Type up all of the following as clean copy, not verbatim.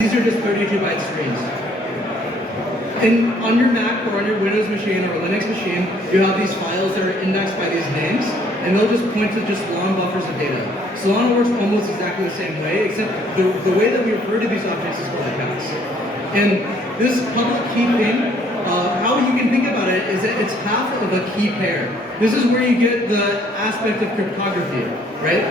These are just 32 byte strings. And on your Mac or on your Windows machine or Linux machine, you have these files that are indexed by these names, and they'll just point to just long buffers of data. Solana works almost exactly the same way, except the way that we refer to these objects is called accounts. And this public key thing, how you can think about it is that it's half of a key pair. This is where you get the aspect of cryptography, right?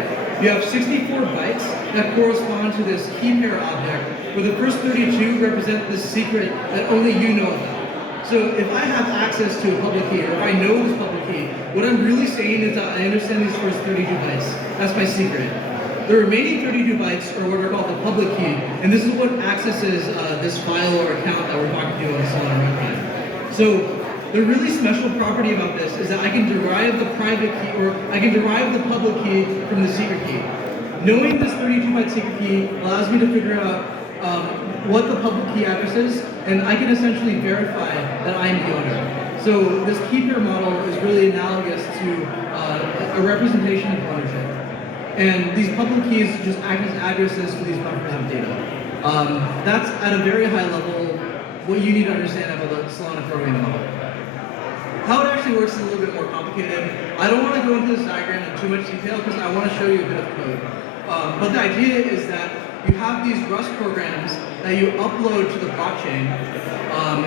You have 64 bytes that correspond to this key pair object, where the first 32 represent the secret that only you know about. So if I have access to a public key, or if I know this public key, what I'm really saying is that I understand these first 32 bytes. That's my secret. The remaining 32 bytes are what are called the public key, and this is what accesses this file or account that we're talking to on Solana runtime. So the really special property about this is that I can derive the private key, or I can derive the public key from the secret key. Knowing this 32 byte secret key allows me to figure out what the public key address is, and I can essentially verify that I am the owner. So this key pair model is really analogous to a representation of ownership. And these public keys just act as addresses to these buffers of data. That's at a very high level what you need to understand about the Solana programming model. How it actually works is a little bit more complicated. I don't want to go into this diagram in too much detail because I want to show you a bit of code. But the idea is that you have these Rust programs that you upload to the blockchain,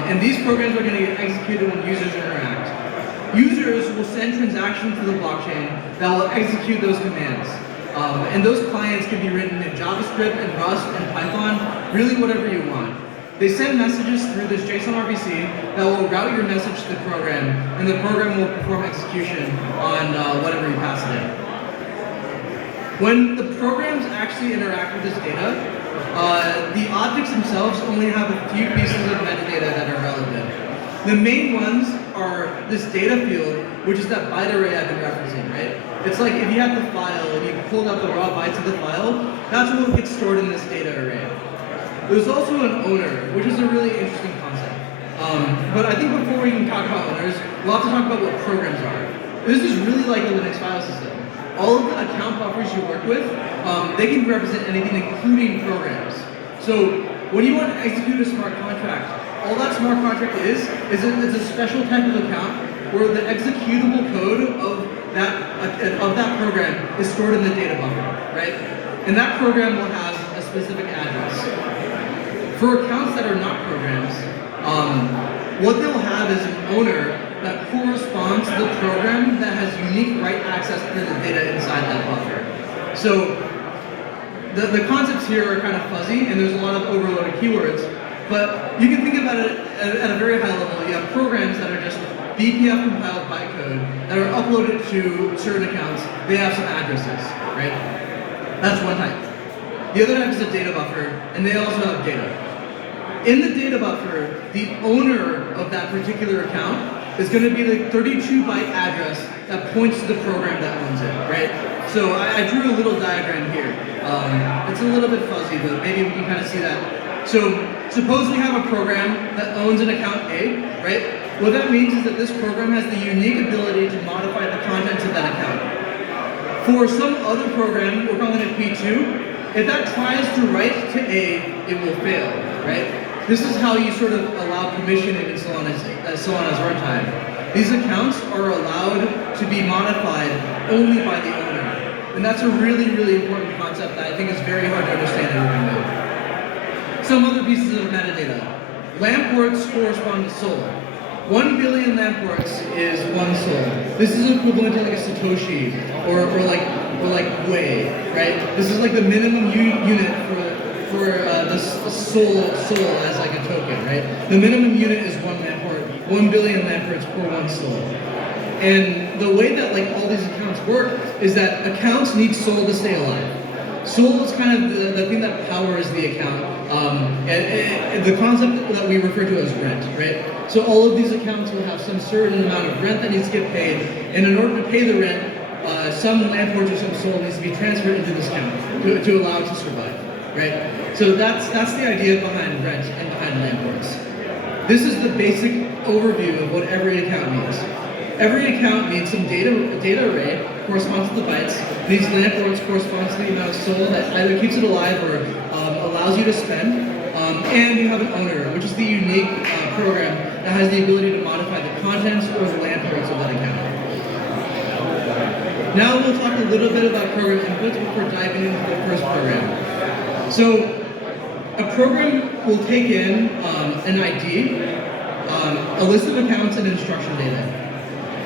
and these programs are going to get executed when users interact. Users will send transactions to the blockchain that will execute those commands. And those clients can be written in JavaScript and Rust and Python, really whatever you want. They send messages through this JSON RPC that will route your message to the program, and the program will perform execution on whatever you pass it in. When the programs actually interact with this data, the objects themselves only have a few pieces of metadata that are relevant. The main ones are this data field, which is that byte array I've been referencing, right? It's like if you have the file and you pulled out the raw bytes of the file, that's what gets stored in this data array. There's also an owner, which is a really interesting concept. But I think before we can talk about owners, we'll have to talk about what programs are. This is really like a Linux file system. All of the account buffers you work with, they can represent anything, including programs. So when you want to execute a smart contract, all that smart contract is a special type of account where the executable code of that program is stored in the data buffer, right? And that program will have a specific address. For accounts that are not programs, what they'll have is an owner that corresponds to the program that has unique write access to the data inside that buffer. So the concepts here are kind of fuzzy, and there's a lot of overloaded keywords, but you can think about it at a very high level. You have programs that are just BPF compiled bytecode that are uploaded to certain accounts. They have some addresses, right? That's one type. The other type is a data buffer, and they also have data. In the data buffer, the owner of that particular account is going to be the 32 byte address that points to the program that owns it, right? So I drew a little diagram here. It's a little bit fuzzy, but maybe we can kind of see that. So suppose we have a program that owns an account A, right? What that means is that this program has the unique ability to modify the contents of that account. For some other program, we're calling it P2, if that tries to write to A, it will fail, right? This is how you sort of allow permissioning in Solana's runtime. These accounts are allowed to be modified only by the owner. And that's a really, really important concept that I think is very hard to understand in open mode. Some other pieces of metadata. Lamp ports correspond to Sol. 1 billion lamp ports is 1 Sol. This is equivalent to like a Satoshi or like Wei, right? This is like the minimum unit for the Sol as like a token, right? The minimum unit is 1 lamp port, 1 billion lamp ports per 1 Sol. And the way that like all these accounts work is that accounts need Sol to stay alive. Sol is kind of the thing that powers the account. And the concept that we refer to as rent, right? So all of these accounts will have some certain amount of rent that needs to get paid, and in order to pay the rent, some lamp ports or some Sol needs to be transferred into this account to allow it to survive, right? So that's the idea behind rent and behind lamp ports. This is the basic overview of what every account needs. Every account needs some data array, corresponds to the bytes, needs lamp ports, corresponds to the amount of Sol that either keeps it alive or allows you to spend, And you have an owner, which is the unique program that has the ability to modify the contents or the land ports of that account. Now we'll talk a little bit about program inputs before diving into the first program. So a program will take in an ID, a list of accounts, and instruction data.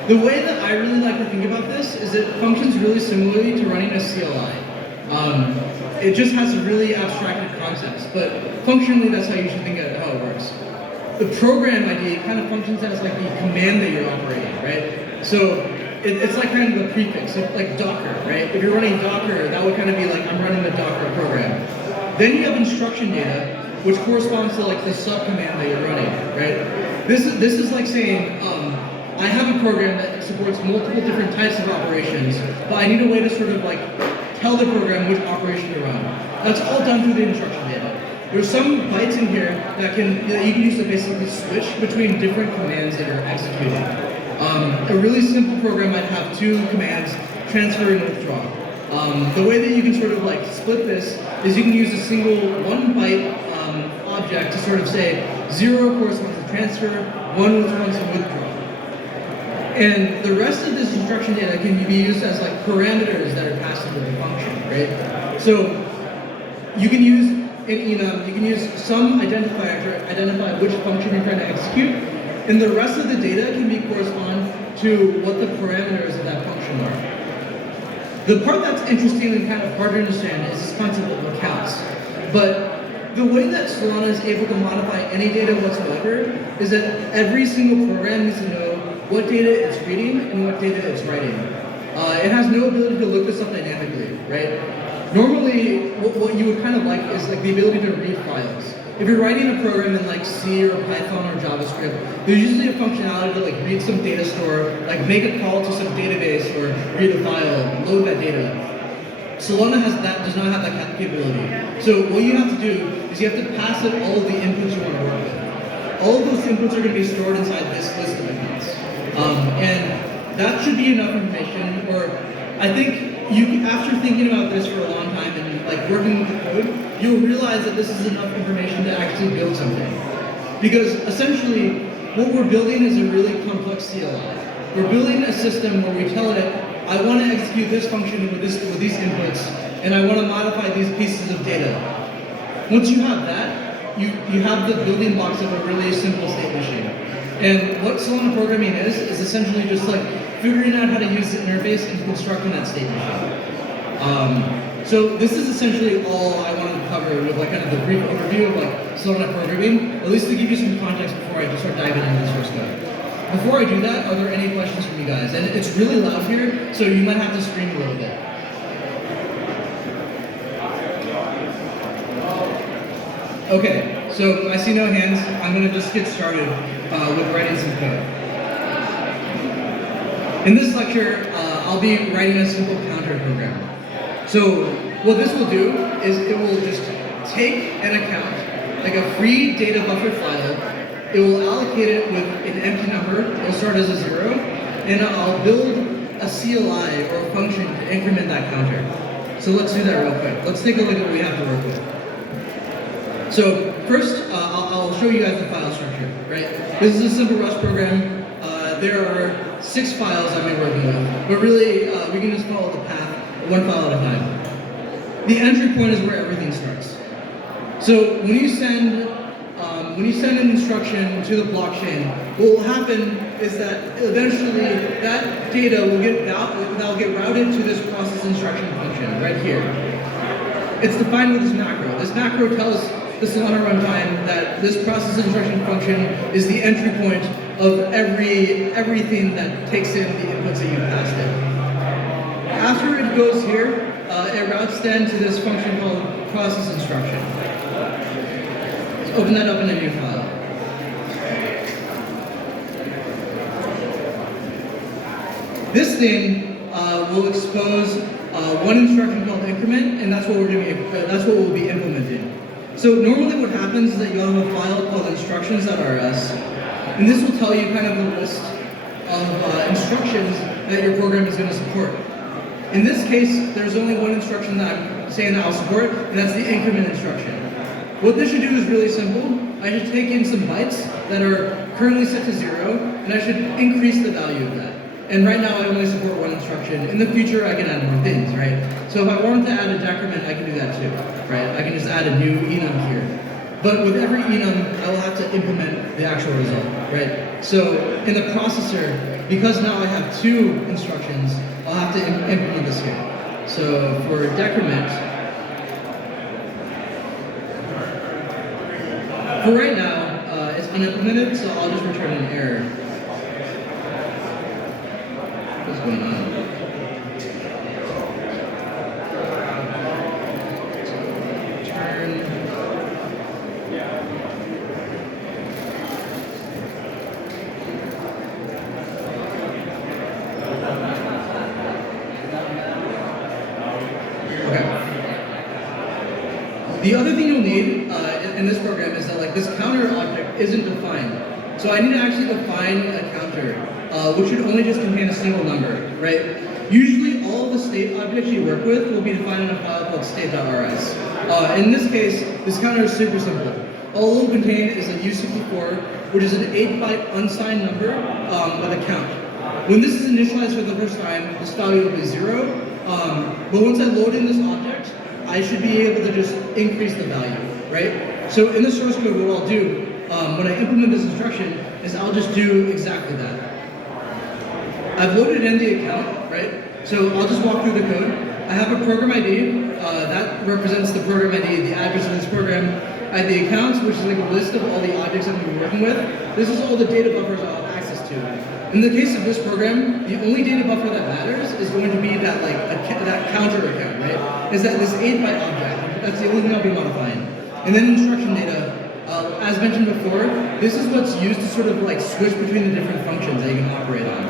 The way that I really like to think about this is it functions really similarly to running a CLI. It just has really abstracted concepts, but functionally that's how you should think of how it works. The program ID kind of functions as like the command that you're operating, right? So it's like kind of the prefix, so like Docker, right? If you're running Docker, that would kind of be like, I'm running the Docker program. Then you have instruction data, which corresponds to like the subcommand that you're running, right? This is like saying, I have a program that supports multiple different types of operations, but I need a way to sort of like tell the program which operation to run. That's all done through the instruction data. There's some bytes in here that you can use to basically switch between different commands that you're executing. A really simple program might have two commands, transfer and withdraw. The way that you can sort of like split this is you can use a single 1 byte object to sort of say 0 corresponds to transfer, 1 corresponds to withdraw. And the rest of this instruction data can be used as like parameters that are passed into the function, right? So you can use some identifier to identify which function you're trying to execute, and the rest of the data can correspond to what the parameters of that function are. The part that's interesting and kind of hard to understand is this concept of accounts. But the way that Solana is able to modify any data whatsoever is that every single program needs to know what data it's reading and what data it's writing. It has no ability to look this up dynamically, right? Normally, what you would kind of like is like the ability to read files. If you're writing a program in like C or Python or JavaScript, there's usually a functionality to like read some data store, like make a call to some database or read a file, load that data. Solana does not have that capability. So what you have to do is you have to pass it all of the inputs you want to work with. All of those inputs are going to be stored inside this list of accounts. And that should be enough information, or I think after thinking about this for a long time and like working with the code, you'll realize that this is enough information to actually build something. Because essentially, what we're building is a really complex CLI. We're building a system where we tell it, I want to execute this function with these inputs, and I want to modify these pieces of data. Once you have that, you have the building blocks of a really simple state machine. And what Solana programming is essentially just like figuring out how to use the interface and constructing that state machine. So this is essentially all I wanted to cover with like kind of the brief overview of like Solana programming, at least to give you some context before I just start diving into this first code. Before I do that, are there any questions from you guys? And it's really loud here, so you might have to scream a little bit. Okay, so I see no hands. I'm going to just get started with writing some code. In this lecture, I'll be writing a simple counter program. So what this will do is it will just take an account, like a free data buffer file, it will allocate it with an empty number, it'll start as a 0, and I'll build a CLI or a function to increment that counter. So let's do that real quick. Let's take a look at what we have to work with. So first, I'll show you guys the file structure, right? This is a simple Rust program. There are 6 files I've been working with, but really, we can just follow the path, one file at a time. The entry point is where everything starts. So when you send an instruction to the blockchain, what will happen is that eventually that data will get routed to this process instruction function right here. It's defined with this macro. This macro tells the Solana runtime that this process instruction function is the entry point of everything that takes in the inputs that you passed in. After it goes here, it routes then to this function called process instruction. Let's open that up in a new file. This thing will expose one instruction called increment, and that's what we'll be implementing. So normally what happens is that you'll have a file called instructions.rs, and this will tell you kind of the list of instructions that your program is going to support. In this case, there's only one instruction that I'm saying that I'll support, and that's the increment instruction. What this should do is really simple. I should take in some bytes that are currently set to 0, and I should increase the value of that. And right now I only support one instruction. In the future I can add more things, right? So if I wanted to add a decrement, I can do that too, right? I can just add a new enum here. But with every enum, I will have to implement the actual result, right? So in the processor, because now I have 2 instructions, I'll have to implement this here. So for decrement, for right now, it's unimplemented, so I'll just return an error. What's going on? The other thing you'll need in this program is that this counter object isn't defined. So I need to actually define a counter, which should only just contain a single number, right? Usually all of the state objects you work with will be defined in a file called state.rs. In this case, this counter is super simple. All it will contain is a U64, which is an 8-byte unsigned number with a count. When this is initialized for the first time, this value will be 0, but once I load in this object, I should be able to just increase the value, right? So in the source code, what I'll do when I implement this instruction is I'll just do exactly that. I've loaded in the account, right? So I'll just walk through the code. I have a program ID, that represents the program ID, the address of this program. I have the accounts, which is a list of all the objects I'm going to be working with. This is all the data buffers I'll have access to. In the case of this program, the only data buffer that matters is going to be that that counter account, right? Is that this 8-byte object. That's the only thing I'll be modifying. And then instruction data, as mentioned before, this is what's used to sort of switch between the different functions that you can operate on.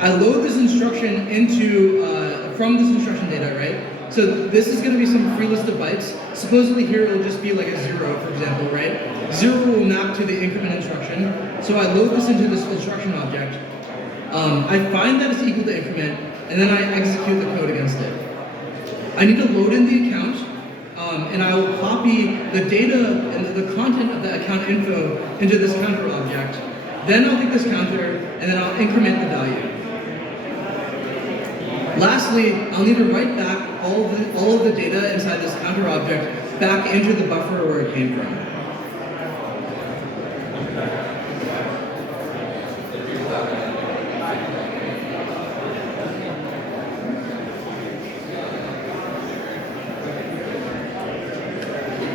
I load this instruction into, from this instruction data, right? So this is going to be some free list of bytes. Supposedly here it'll just be a 0, for example, right? 0 will map to the increment instruction. So I load this into this instruction object. I find that it's equal to increment, and then I execute the code against it. I need to load in the account, and I will copy the data and the content of the account info into this counter object. Then I'll take this counter, and then I'll increment the value. Lastly, I'll need to write back all of the data inside this counter object back into the buffer where it came from.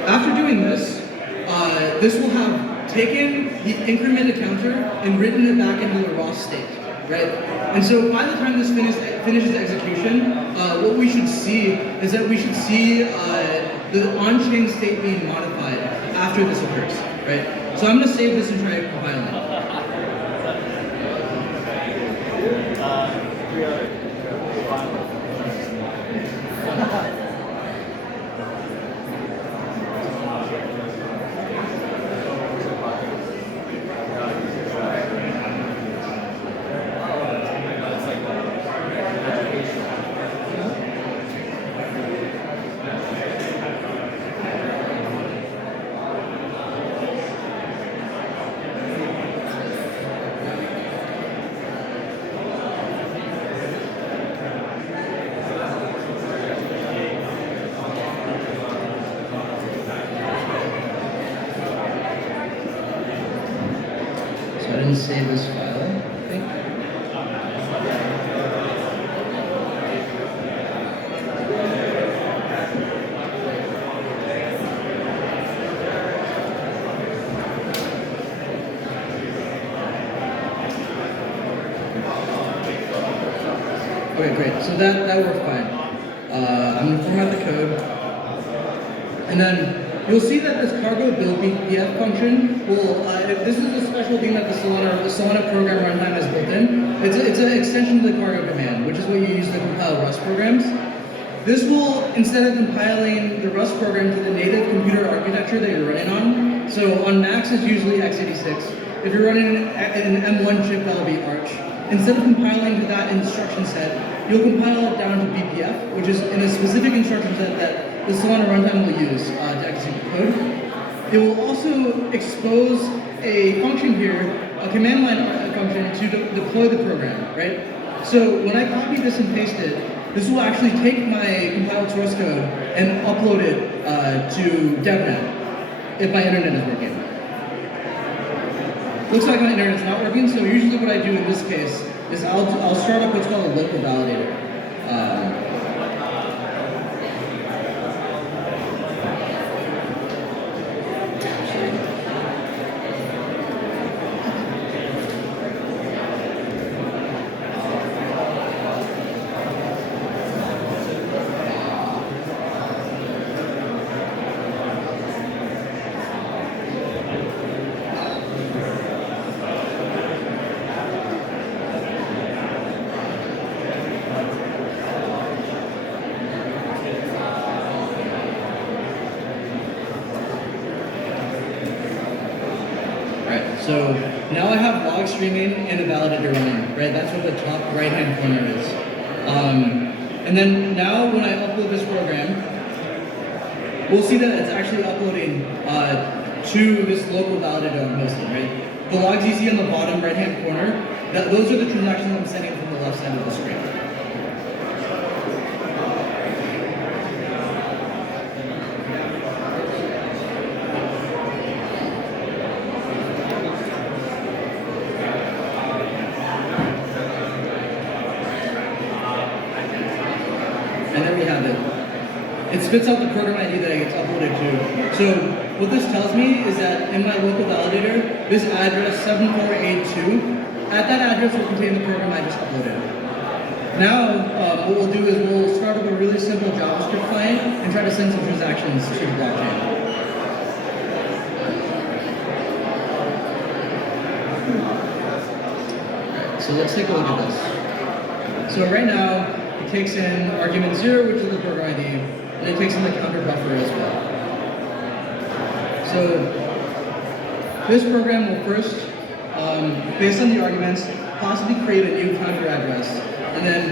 After doing this, this will have taken the increment counter and written it back into the raw state, right? And so by the time this finishes execution, what we should see is that we should see the on-chain state being modified after this occurs, right? So I'm going to save this and try compiling it. I didn't save this file, I think. Okay, great. So that worked fine. I'm going to format the code. And then you'll see that this cargo build BPF function will, this is a special thing that the Solana program runtime has built in. It's an extension to the cargo command, which is what you use to compile Rust programs. This will, instead of compiling the Rust program to the native computer architecture that you're running on, so on Macs it's usually x86. If you're running an M1 chip, that'll be Arch. Instead of compiling to that instruction set, you'll compile it down to BPF, which is in a specific instruction set that the Solana runtime will use to execute the code. It will also expose a function here, a command line function to deploy the program, right? So when I copy this and paste it, this will actually take my compiled source code and upload it to DevNet if my internet is working. Looks like my internet's not working, so usually what I do in this case is I'll start up what's called a local validator. So now I have log streaming and a validator running, right? That's what the top right-hand corner is. And then now when I upload this program, we'll see that it's actually uploading to this local validator I'm hosting, right? The logs you see on the bottom right-hand corner, those are the transactions I'm sending from the left side of the screen. And there we have it. It spits out the program ID that I get uploaded to. So what this tells me is that in my local validator, this address 7482, at that address will contain the program I just uploaded. Now, what we'll do is we'll start up a really simple JavaScript client and try to send some transactions to the blockchain. So let's take a look at this. So right now, it takes in argument 0, which is the program ID, and it takes in the counter buffer as well. So this program will first, based on the arguments, possibly create a new counter address, and then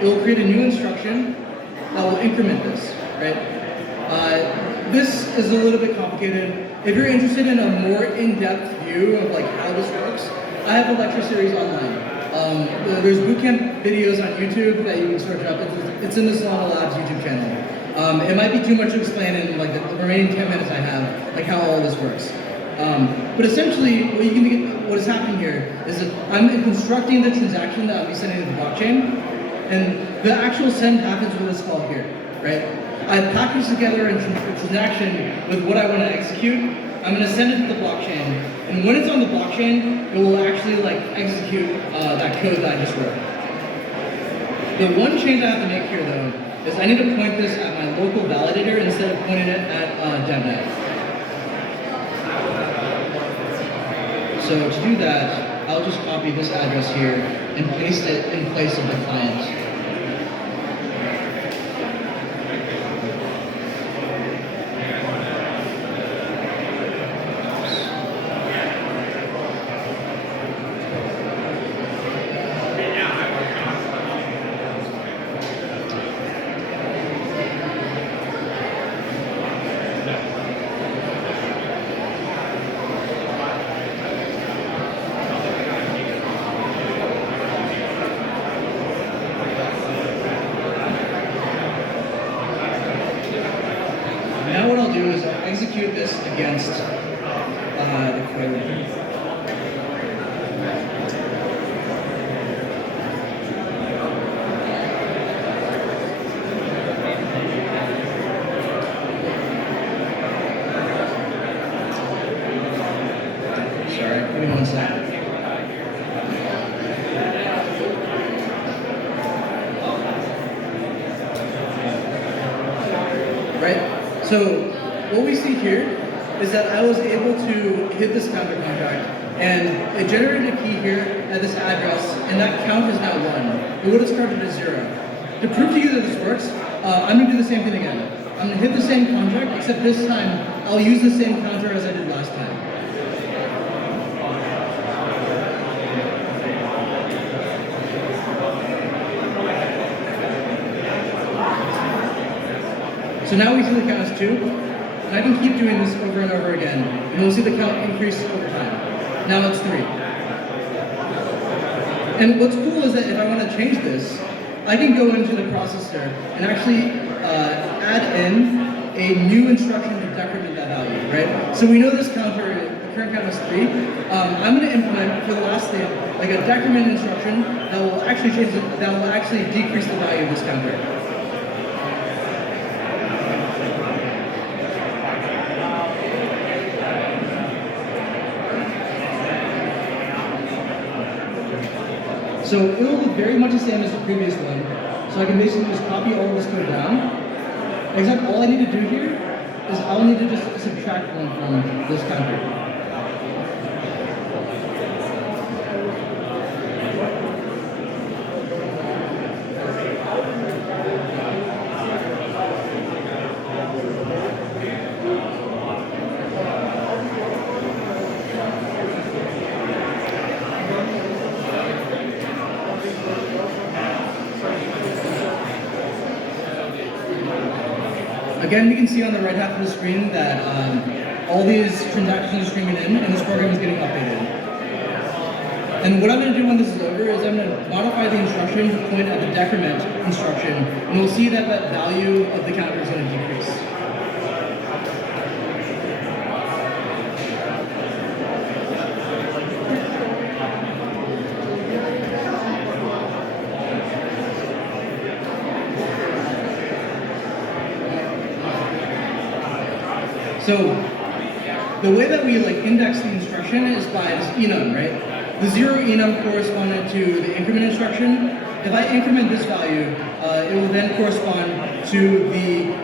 it will create a new instruction that will increment this, right? This is a little bit complicated. If you're interested in a more in-depth view of like how this works, I have a lecture series online. There's bootcamp videos on YouTube that you can search up. It's in the Solana Labs YouTube channel. It might be too much to explain in like the remaining 10 minutes I have, like how all this works. But essentially, what is happening here is that I'm constructing the transaction that I'll be sending to the blockchain, and the actual send happens with this call here, right? I package together a transaction with what I want to execute. I'm going to send it to the blockchain, and when it's on the blockchain, it will actually like execute that code that I just wrote. The one change I have to make here, though, is I need to point this at my local validator instead of pointing it at DevNet. So to do that, I'll just copy this address here and paste it in place of the client. Now what I'll do is I'll execute this against the code. Sorry, give me 1 second. Right? So what we see here is that I was able to hit this counter contract, and it generated a key here at this address, and that count is now 1. It would have started at 0. To prove to you that this works, I'm going to do the same thing again. I'm going to hit the same contract, except this time I'll use the same counter as I did last time. So So now we see the count as 2, and I can keep doing this over and over again, and we'll see the count increase over time. Now it's 3. And what's cool is that if I want to change this, I can go into the processor and actually add in a new instruction to decrement that value, right? So we know this counter, the current count is 3. I'm going to implement for the last thing, like a decrement instruction that will actually decrease the value of this counter. So it will look very much the same as the previous one. So I can basically just copy all of this code down. Except all I need to do here is I'll need to just subtract 1 from this counter. Again, we can see on the right half of the screen that all these transactions are streaming in, and this program is getting updated. And what I'm going to do when this is over is I'm going to modify the instruction to point at the decrement instruction, and we'll see that that value of the counter is going to decrease. So the way that we index the instruction is by this enum, right? The 0 enum corresponded to the increment instruction. If I increment this value, it will then correspond to the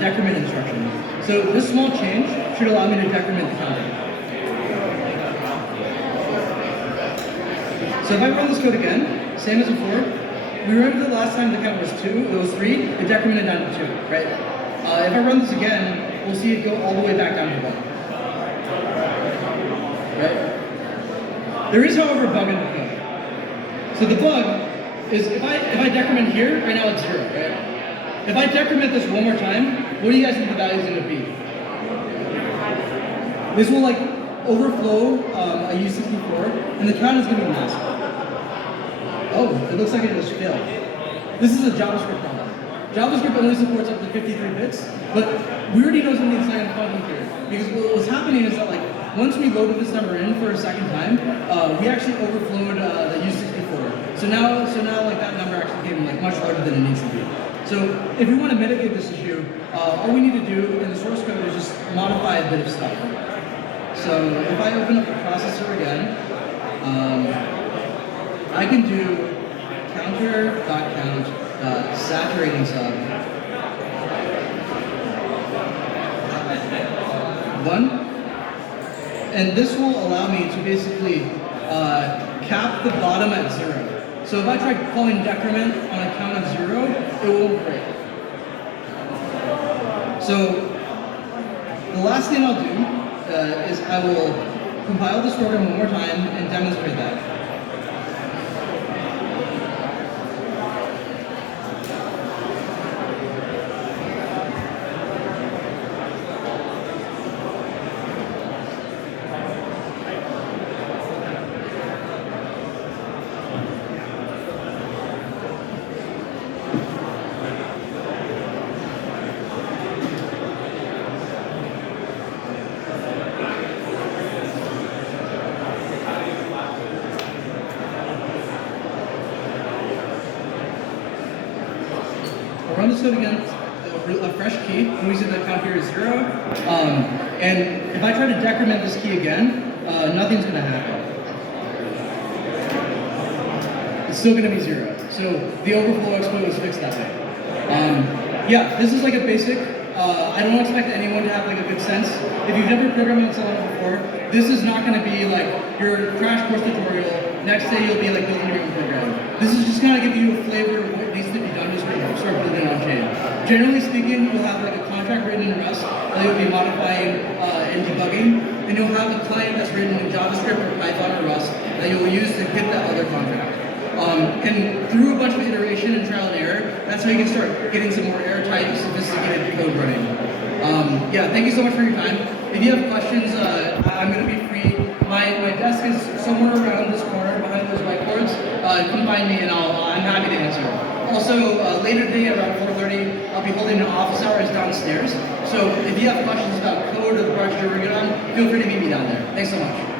decrement instruction. So this small change should allow me to decrement the counter. So if I run this code again, same as before, we remember the last time the count was 2, it was 3, it decremented down to 2, right? If I run this again, we'll see it go all the way back down to 1. Right? There is, however, a bug in the code. So the bug is if I decrement here, right now it's 0, right? If I decrement this one more time, what do you guys think the value is going to be? This will overflow a U64, and the count is going to be massive. Oh, it looks like it just failed. This is a JavaScript problem. JavaScript only supports up to 53 bits, but we already know something exciting funky here. Because what was happening is that once we loaded this number in for a second time, we actually overflowed the U64. So now that number actually came much larger than it needs to be. So if we want to mitigate this issue, all we need to do in the source code is just modify a bit of stuff. So if I open up the processor again, I can do counter.count saturating sub 1, and this will allow me to basically cap the bottom at 0. So if I try calling decrement on a count of 0, it won't break. So the last thing I'll do is I will compile this program one more time and demonstrate that. Run this code again, a fresh key, and we see the count here is 0. And if I try to decrement this key again, nothing's going to happen. It's still going to be 0. So the overflow exploit was fixed that way. Yeah, this is a basic. I don't expect anyone to have a good sense. If you've never programmed on Solana before, this is not going to be your crash course tutorial. Next day you'll be building your own program. This is just going to give you a flavor of what needs to be done to start building on chain. Generally speaking, you'll have a contract written in Rust that you'll be modifying and debugging, and you'll have a client that's written in JavaScript or Python or Rust that you'll use to hit that other contract. And through a bunch of iteration and trial and error, that's how you can start getting some more airtight, sophisticated code running. Yeah, thank you so much for your time. If you have questions, I'm going to be free. My desk is somewhere around this corner behind those whiteboards. Come find me and I'm happy to answer. Also, later today around 4:30, I'll be holding an office hours downstairs. So if you have questions about code or the project you're working on, feel free to meet me down there. Thanks so much.